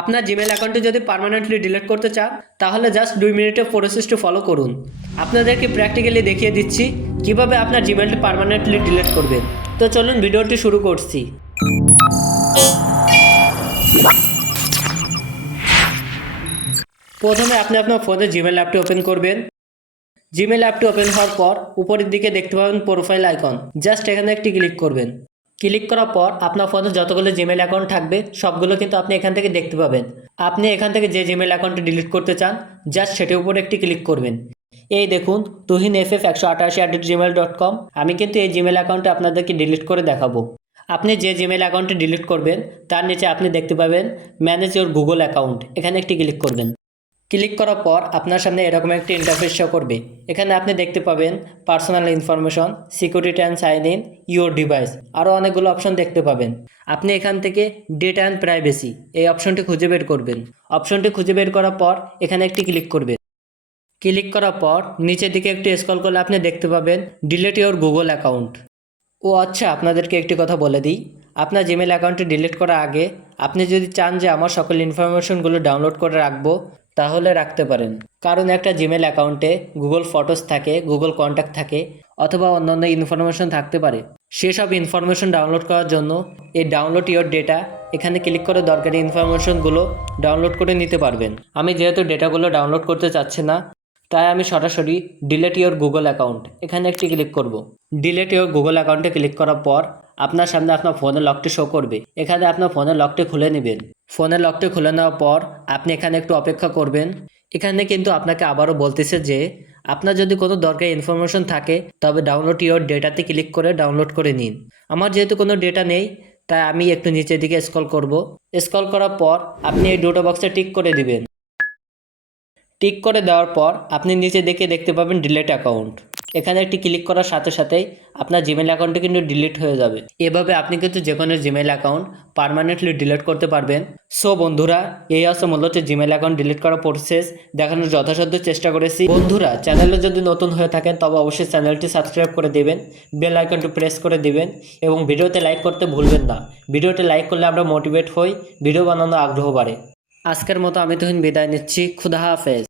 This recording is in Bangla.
আপনার জিমেল অ্যাকাউন্টে যদি পার্মানেন্টলি ডিলিট করতে চান তাহলে জাস্ট 2 মিনিটের প্রসেসটি ফলো করুন। আপনাদেরকে প্র্যাকটিক্যালি দেখিয়ে দিচ্ছি কিভাবে আপনার জিমেলটি পার্মানেন্টলি ডিলিট করবেন। তো চলুন ভিডিওটি শুরু করছি। প্রথমে আপনি আপনার ফোনে জিমেল অ্যাপটি ওপেন করবেন। জিমেল অ্যাপটি ওপেন হওয়ার পর উপরের দিকে দেখতে পাবেন প্রোফাইল আইকন, জাস্ট এখানে একটি ক্লিক করবেন। ক্লিক করার পর আপনার ফোনে যতগুলো জিমেল অ্যাকাউন্ট থাকবে সবগুলো কিন্তু আপনি এখান থেকে দেখতে পাবেন। আপনি এখান থেকে যে জিমেল অ্যাকাউন্টটি ডিলিট করতে চান জাস্ট সেটির উপরে একটি ক্লিক করবেন। এই দেখুন tuhinff188@gmail.com। আমি কিন্তু এই জিমেল অ্যাকাউন্টে আপনাদেরকে ডিলিট করে দেখাবো। আপনি যে জিমেল অ্যাকাউন্টে ডিলিট করবেন তার নিচে আপনি দেখতে পাবেন ম্যানেজ ইওর গুগল অ্যাকাউন্ট, এখানে একটি ক্লিক করবেন। ক্লিক করার পর আপনার সামনে এরকম একটি ইন্টারফেস শো করবে। এখানে আপনি দেখতে পাবেন personal information, security and sign in, your device, আরও অনেকগুলো অপশন দেখতে পাবেন। আপনি এখান থেকে ডেটা অ্যান্ড প্রাইভেসি এই অপশনটি খুঁজে বের করবেন। অপশনটি খুঁজে বের করার পর এখানে একটি ক্লিক করবেন। ক্লিক করার পর নিচের দিকে একটু স্ক্রল করলে আপনি দেখতে পাবেন ডিলিট ইওর গুগল অ্যাকাউন্ট। ও আচ্ছা, আপনাদেরকে একটি কথা বলে দিই, আপনার জিমেল অ্যাকাউন্টটি ডিলিট করার আগে আপনি যদি চান যে আমার সকল ইনফরমেশনগুলো ডাউনলোড করে রাখবো তাহলে রাখতে পারেন। কারণ একটা জিমেল অ্যাকাউন্টে গুগল ফটোস থাকে, গুগল কন্ট্যাক্ট থাকে, অথবা অন্যান্য ইনফরমেশন থাকতে পারে। সেসব ইনফরমেশন ডাউনলোড করার জন্য এই ডাউনলোড ইওর ডেটা এখানে ক্লিক করে দরকারি ইনফরমেশনগুলো ডাউনলোড করে নিতে পারবেন। আমি যেহেতু ডেটাগুলো ডাউনলোড করতে চাচ্ছি না, তাই আমি সরাসরি ডিলিট ইওর গুগল অ্যাকাউন্ট এখানে একটি ক্লিক করব। ডিলিট ইওর গুগল অ্যাকাউন্টে ক্লিক করার পর আপনার সামনে আপনার ফোনের লকটি শো করবে। এখানে আপনার ফোনের লকটি খুলে নেবেন। ফোনের লকটি খুলে নেওয়ার পর আপনি এখানে একটু অপেক্ষা করবেন। এখানে কিন্তু আপনাকে আবারও বলতেছে যে আপনার যদি কোনো দরকারি ইনফরমেশন থাকে তবে ডাউনলোড ইওর ডেটাতে ক্লিক করে ডাউনলোড করে নিন। আমার যেহেতু কোনো ডেটা নেই তাই আমি একটু নিচের দিকে স্ক্রল করব। স্ক্রল করার পর আপনি এই দুটো বক্সে টিক করে দিবেন। টিক করে দেওয়ার পর আপনি নিচে দেখতে পাবেন ডিলিট অ্যাকাউন্ট। এখানে একটি ক্লিক করার সাথে সাথেই আপনার জিমেল অ্যাকাউন্টটি কিন্তু ডিলিট হয়ে যাবে। এভাবে আপনি কিন্তু যে কোনো জিমেল অ্যাকাউন্ট পার্মানেন্টলি ডিলিট করতে পারবেন। সো বন্ধুরা, এই হচ্ছে মূলত জিমেল অ্যাকাউন্ট ডিলিট করার প্রসেস দেখানোর যথাসাধ্য চেষ্টা করেছি। বন্ধুরা, চ্যানেলে যদি নতুন হয়ে থাকেন তবে অবশ্যই চ্যানেলটি সাবস্ক্রাইব করে দেবেন, বেল আইকনটি প্রেস করে দিবেন এবং ভিডিওতে লাইক করতে ভুলবেন না। ভিডিওতে লাইক করলে আমরা মোটিভেট হই, ভিডিও বানানোর আগ্রহ বাড়ে। আজকের মতো আমি তুহিন বিদায় নিচ্ছি। খুদা হাফেজ।